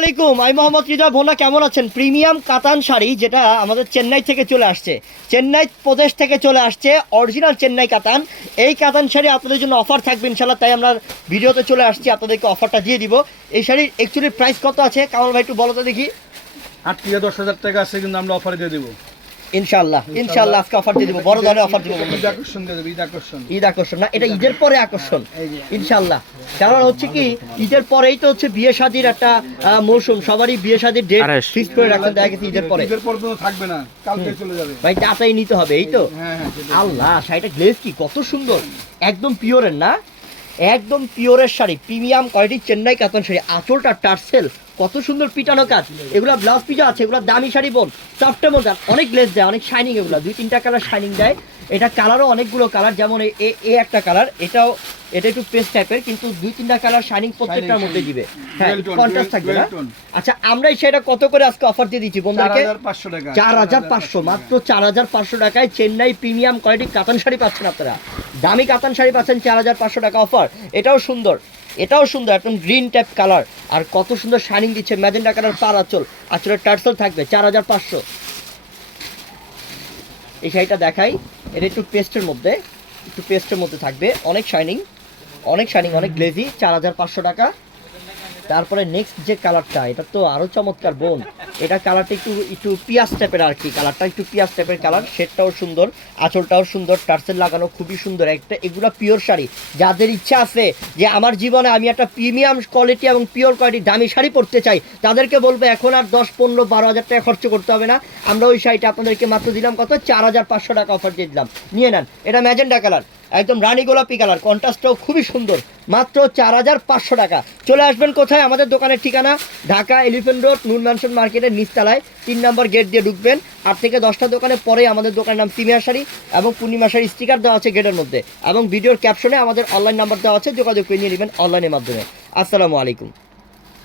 আলাইকুম, আমি মোহাম্মদ হৃদয় ভোলা, কেমন আছেন? প্রিমিয়াম কাতান শাড়ি যেটা আমাদের চেন্নাই থেকে চলে আসছে। চেন্নাই প্রদেশ থেকে চলে আসছে, অরিজিনাল চেন্নাই কাতান। এই কাতান শাড়ি আপনাদের জন্য অফার থাকবে ইনশাল্লাহ তাই আমরা ভিডিওতে চলে আসছি, আপনাদেরকে অফারটা দিয়ে দিব। এই শাড়ির অ্যাকচুয়ালি প্রাইস কত আছে? কামাল ভাই, একটু বলো তো দেখি। আট থেকে দশ হাজার টাকা আছে, কিন্তু আমরা অফার দিয়ে দেবো। ইনশাল্লাহ ইনশাল্লাহ আজকে অফার দিয়ে দিব। বড় ধরনের অফার দিব। ঈদ আকর্ষণ দিয়ে ঈদ আকর্ষণ। ঈদ আকর্ষণ না এটা ঈদের পরে আকর্ষণ কারণ হচ্ছে কি ঈদের পরেই তো হচ্ছে বিয়ে শাদির একটা মৌসুম সবারই বিয়ে শাদির ডেট ফিক্স করে দেখা গেছে ঈদের পরে। ঈদের পর থাকবে না কালকে চলে যাবে। ভাই তাড়াতাড়ি নিতে হবে এই তো। হ্যাঁ হ্যাঁ। আল্লাহ শাড়িটা গ্লেজ কি কত সুন্দর। একদম পিওরের না? একদম পিওরের শাড়ি প্রিমিয়াম কোয়ালিটি চেন্নাই কাতান শাড়ি। আঁচলটা টার্সেল কত সুন্দর পিটানো কাজ। এগুলো ব্লাউজ পিজা আছে এগুলো দামি শাড়ি বোন সফটের মধ্যে। অনেক গ্লেজ দেয় অনেক শাইনিং এগুলো। দুই তিনটা কালার শাইনিং দেয়। এটা কালারও অনেকগুলো কালার যেমন এ- এ একটা কালার এটাও এটা একটু পেস্ট টাইপের কিন্তু দুই তিনটা কালার শাইনিং প্রত্যেকটার মধ্যে দিবে। হ্যাঁ কন্ট্রাস্ট থাকবে না। আচ্ছা আমরা শাড়িটা কত করে আজকে অফার দিয়ে দিচ্ছি টাকা। চার হাজার পাঁচশো মাত্র চার হাজার পাঁচশো টাকায় চেন্নাই প্রিমিয়াম কোয়ালিটি কাতান শাড়ি পাচ্ছেন আপনারা। দামি কাতান শাড়ি পাচ্ছেন চার হাজার পাঁচশো টাকা অফার। এটাও সুন্দর এটাও সুন্দর, একদম গ্রিন টাইপ কালার আর কত সুন্দর শাইনিং দিচ্ছে ম্যাজেন্ডা কালার পার আচল। আচলের টার্সল থাকবে চার হাজার পাঁচশো। এই শাড়িটা দেখাই, এটা একটু পেস্টের মধ্যে, একটু পেস্টের মধ্যে থাকবে। অনেক শাইনিং অনেক শাইনিং অনেক গ্লেজি চার হাজার পাঁচশো টাকা। তারপরে নেক্সট যে কালারটা এটা তো আরও চমৎকার বোন। এটা কালারটা একটু একটু পিয়াজ টাইপের আর কি কালারটা একটু পিয়াজ টাইপের কালার শেডটাও সুন্দর, আঁচলটাও সুন্দর, টার্সেল লাগানো খুবই সুন্দর। একটা, এগুলা পিওর শাড়ি। যাদের ইচ্ছা আছে যে আমার জীবনে আমি একটা প্রিমিয়াম কোয়ালিটি এবং পিওর কোয়ালিটি দামি শাড়ি পরতে চাই, তাদেরকে বলব এখন আর দশ, পনেরো, বারো হাজার টাকা খরচ করতে হবে না। আমরা ওই শাড়িটা আপনাদেরকে মাত্র দিলাম কত? চার হাজার পাঁচশো টাকা অফার দিয়ে দিলাম। নিয়ে নেন। এটা ম্যাজেন্ডা কালার একদম রানী গোলাপি কালার, কন্ট্রাস্টটাও খুবই সুন্দর, মাত্র চার হাজার পাঁচশো টাকা। চলে আসবেন কোথায়? আমাদের দোকানের ঠিকানা, Dhaka Elephant Road, Noon Mansion মার্কেটের নিচতলায়, তিন নম্বর গেট দিয়ে ঢুকবেন। আট থেকে দশটা দোকানে পরে আমাদের দোকানের নাম তিমিয়া শাড়ি এবং পূর্ণিমা শাড়ি স্টিকার দেওয়া আছে গেটের মধ্যে এবং ভিডিওর ক্যাপশনে আমাদের অনলাইন নাম্বার দেওয়া আছে, যোগাযোগ করে নিয়ে নেবেন অনলাইনের মাধ্যমে। আসসালামু আলাইকুম।